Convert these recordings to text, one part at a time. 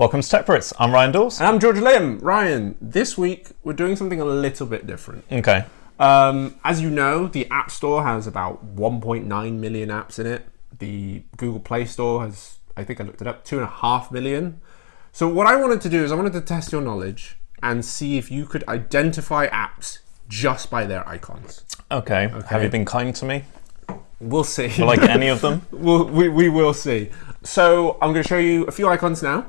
Welcome to Tech Brits. I'm Ryan Dawes. And I'm George Lim. Ryan, this week we're doing something a little bit different. Okay. As you know, the App Store has about 1.9 million apps in it. The Google Play Store has, I think I looked it up, 2.5 million. So what I wanted to do is I wanted to test your knowledge and see if you could identify apps just by their icons. Okay. Have you been kind to me? We'll see. Like any of them? We will see. So I'm going to show you a few icons now.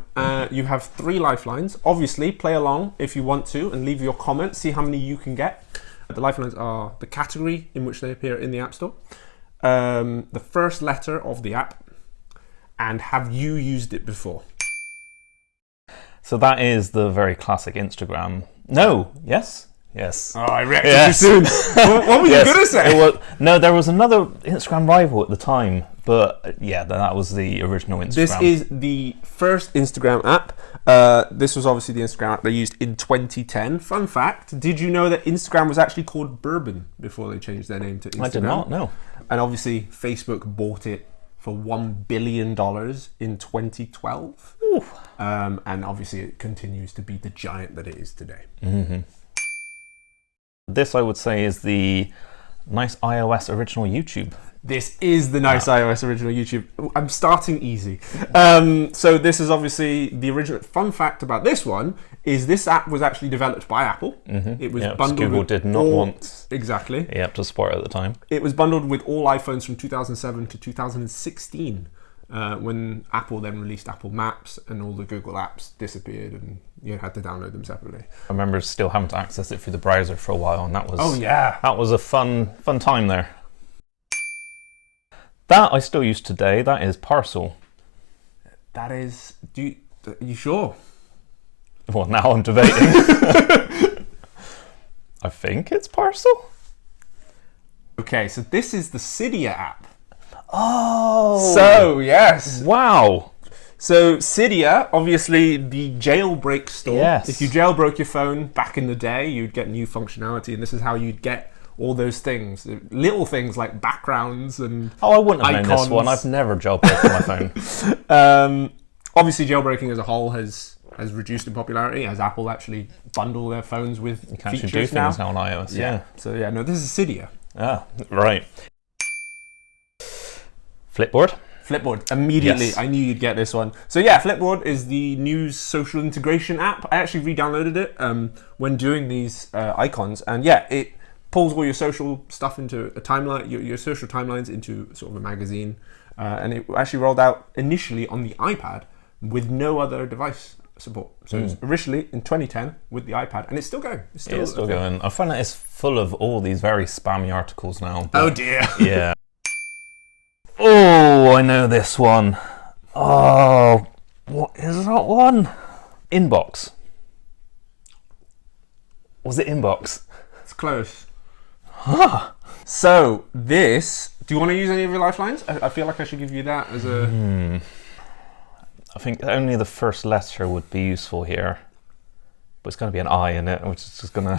You have 3 lifelines. Obviously, play along if you want to and leave your comments. See how many you can get. The lifelines are the category in which they appear in the App Store, the first letter of the app, and have you used it before? So that is the very classic Instagram. No. Yes? Yes. Oh, I reacted too soon. What were you going to say? No, there was another Instagram rival at the time, but yeah, that was the original Instagram. This is the first Instagram app. This was obviously the Instagram app they used in 2010. Fun fact, did you know that Instagram was actually called Bourbon before they changed their name to Instagram? I did not know. And obviously Facebook bought it for $1 billion in 2012. And obviously it continues to be the giant that it is today. Mm-hmm. This, I would say, is the nice iOS original YouTube. This is the nice iOS original YouTube. I'm starting easy. So this is obviously the original. Fun fact about this one is this app was actually developed by Apple. Mm-hmm. It was bundled Google with did not want exactly to support it at the time. It was bundled with all iPhones from 2007 to 2016. When Apple then released Apple Maps and all the Google apps disappeared and you had to download them separately. I remember still having to access it through the browser for a while, and that was that was a fun time there. That I still use today. That is Parcel. That is. Are you sure? Well, now I'm debating. I think it's Parcel. Okay, so this is the Cydia app. Oh. So, yes. Wow. So, Cydia, obviously the jailbreak store. Yes. If you jailbroke your phone back in the day, you'd get new functionality, and this is how you'd get all those things. Little things like backgrounds and I wouldn't have icons. known this one. I've never jailbroken my phone. Obviously, jailbreaking as a whole has reduced in popularity as Apple actually bundle their phones with You can actually features do things now on iOS. Yeah. So, no, this is Cydia. Ah, right. Flipboard. Immediately, Yes. I knew you'd get this one. So yeah, Flipboard is the news social integration app. I actually re-downloaded it when doing these icons, and yeah, it pulls all your social stuff into a timeline, your social timelines into sort of a magazine, and it actually rolled out initially on the iPad with no other device support. So it was originally in 2010 with the iPad, and it's still going. It's still going. I find that it's full of all these very spammy articles now. Oh dear. Yeah. Oh, I know this one. Oh, what is that one? Inbox. Was it Inbox? It's close. Huh. So this, do you want to use any of your lifelines? I feel like I should give you that as a... I think only the first letter would be useful here. But it's going to be an I in it, which is just going to...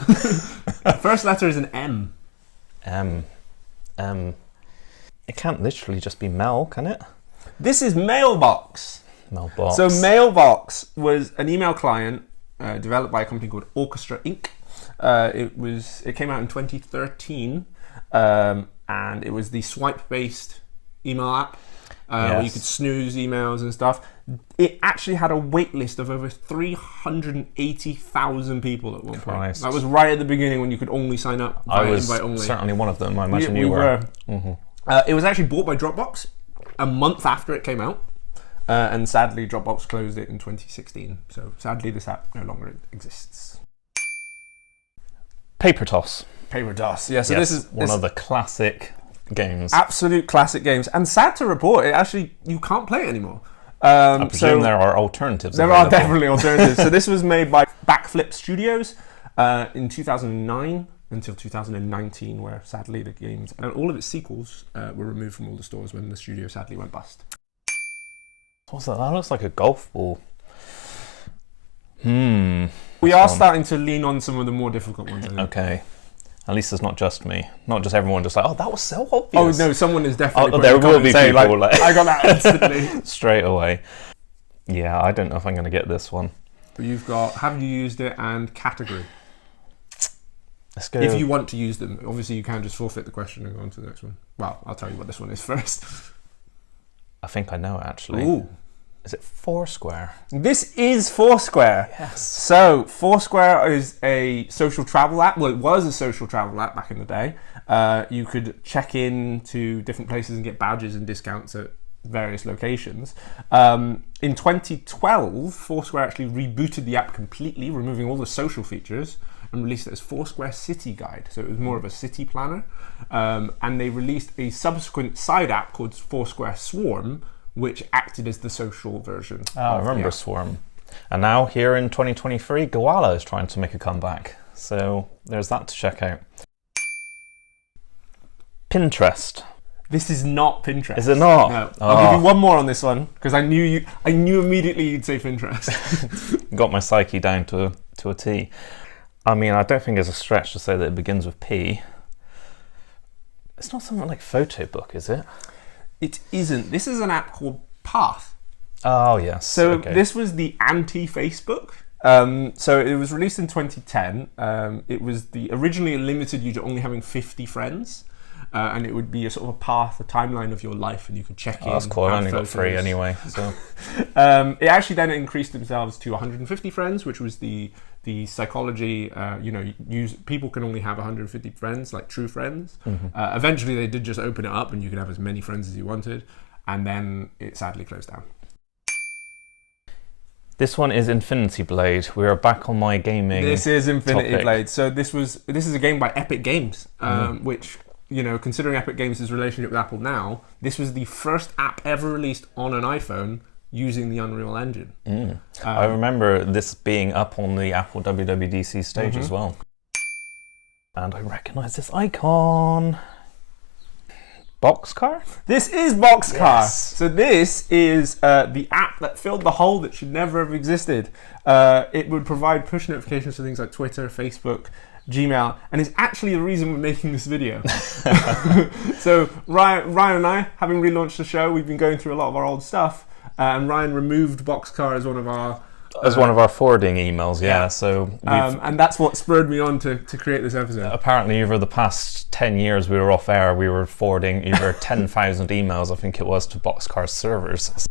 The first letter is an M. M. It can't literally just be Mel, can it? This is Mailbox. Mailbox. So Mailbox was an email client developed by a company called Orchestra Inc. It came out in 2013, and it was the swipe-based email app where you could snooze emails and stuff. It actually had a wait list of over 380,000 people at one point. That was right at the beginning when you could only sign up via invite only. Certainly one of them. I imagine you were. Mm-hmm. It was actually bought by Dropbox a month after it came out, and sadly Dropbox closed it in 2016. So sadly this app no longer exists. Paper Toss. Yeah, so this is one of the classic games. Absolute classic games, and sad to report, you can't play it anymore. I presume there are alternatives. There are definitely alternatives. So this was made by Backflip Studios in 2009 until 2019, where sadly the games and all of its sequels were removed from all the stores when the studio sadly went bust. What's that? That looks like a golf ball. We are starting to lean on some of the more difficult ones. Okay. At least it's not just me. Not just everyone just like, oh, that was so obvious. Oh, no, someone is definitely there will be people like, I got that instantly. Straight away. Yeah, I don't know if I'm going to get this one. But you've got have you used it and category. Let's go. If you want to use them, obviously you can just forfeit the question and go on to the next one. Well, I'll tell you what this one is first. I think I know it, actually. Ooh. Is it Foursquare? This is Foursquare. Yes. So Foursquare is a social travel app. Well, it was a social travel app back in the day. You could check in to different places and get badges and discounts at various locations. In 2012, Foursquare actually rebooted the app completely, removing all the social features, and released it as Foursquare City Guide. So it was more of a city planner. And they released a subsequent side app called Foursquare Swarm, which acted as the social version. I remember Swarm. And now here in 2023, Goala is trying to make a comeback. So there's that to check out. Pinterest. This is not Pinterest. Is it not? No. I'll give you one more on this one because I knew immediately you'd say Pinterest. Got my psyche down to a T. I mean, I don't think it's a stretch to say that it begins with P. It's not something like Photo Book, is it? It isn't. This is an app called Path. Oh, yes. So okay. This was the anti-Facebook. So it was released in 2010. It was originally limited you to only having 50 friends. And it would be a sort of a path, a timeline of your life, and you could check in. That's cool. I only got photos. 3 anyway. So it actually then increased themselves to 150 friends, which was the psychology. People can only have 150 friends, like true friends. Mm-hmm. Eventually, they did just open it up, and you could have as many friends as you wanted. And then it sadly closed down. This one is Infinity Blade. We are back on my gaming. This is Infinity topic. Blade. So this is a game by Epic Games, which, considering Epic Games' relationship with Apple now, this was the first app ever released on an iPhone using the Unreal Engine. I remember this being up on the Apple WWDC stage as well. And I recognise this icon. Boxcar? This is Boxcar. Yes. So this is the app that filled the hole that should never have existed. It would provide push notifications for things like Twitter, Facebook, Gmail, and is actually the reason we're making this video. So Ryan and I, having relaunched the show, we've been going through a lot of our old stuff, and Ryan removed Boxcar as one of our forwarding emails. Yeah. So and that's what spurred me on to create this episode. Apparently, over the past 10 years we were off air, we were forwarding over 10,000 emails, I think it was, to Boxcar servers.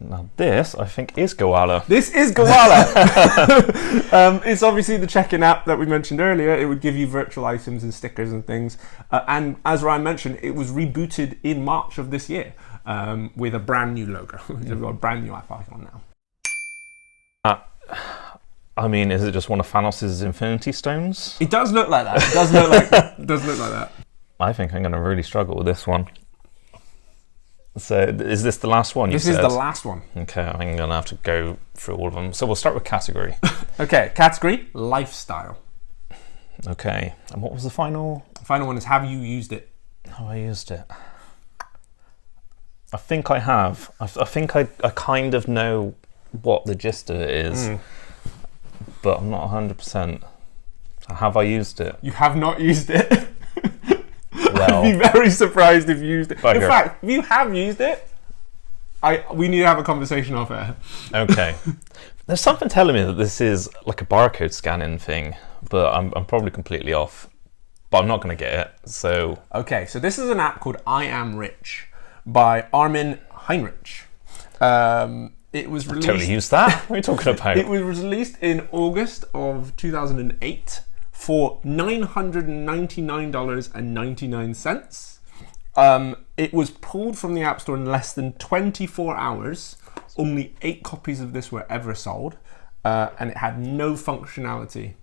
Now this, I think, is Goala. This is Goala. It's obviously the check-in app that we mentioned earlier. It would give you virtual items and stickers and things. And as Ryan mentioned, it was rebooted in March of this year with a brand new logo. We've got a brand new app icon now. I mean, is it just one of Thanos' Infinity Stones? It does look like that. It does look like that. It does look like that. I think I'm going to really struggle with this one. So, is this the last one you said? This is the last one. Okay, I think I'm going to have to go through all of them. So we'll start with category. Okay, category, lifestyle. Okay, and what was the final? The final one is, have you used it? Have I used it? I think I have. I think I kind of know what the gist of it is, but I'm not 100%. Have I used it? You have not used it. Well, I'd be very surprised if you used it. Bugger. In fact, if you have used it, we need to have a conversation off air. Okay. There's something telling me that this is like a barcode scanning thing, but I'm probably completely off. But I'm not going to get it, so... Okay, so this is an app called I Am Rich by Armin Heinrich. It was released... Totally used that. What are you talking about? It was released in August of 2008 for $999.99. It was pulled from the App Store in less than 24 hours. Only 8 copies of this were ever sold, and it had no functionality.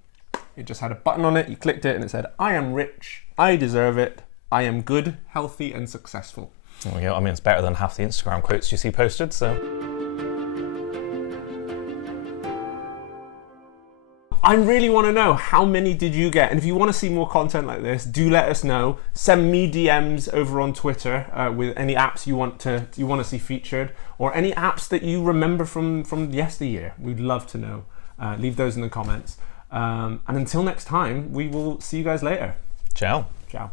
It just had a button on it, you clicked it, and it said, I am rich, I deserve it, I am good, healthy, and successful. There we go. I mean, it's better than half the Instagram quotes you see posted, so... I really want to know, how many did you get? And if you want to see more content like this, do let us know. Send me DMs over on Twitter with any apps you want to see featured, or any apps that you remember from yesteryear. We'd love to know. Leave those in the comments. And until next time, we will see you guys later. Ciao. Ciao.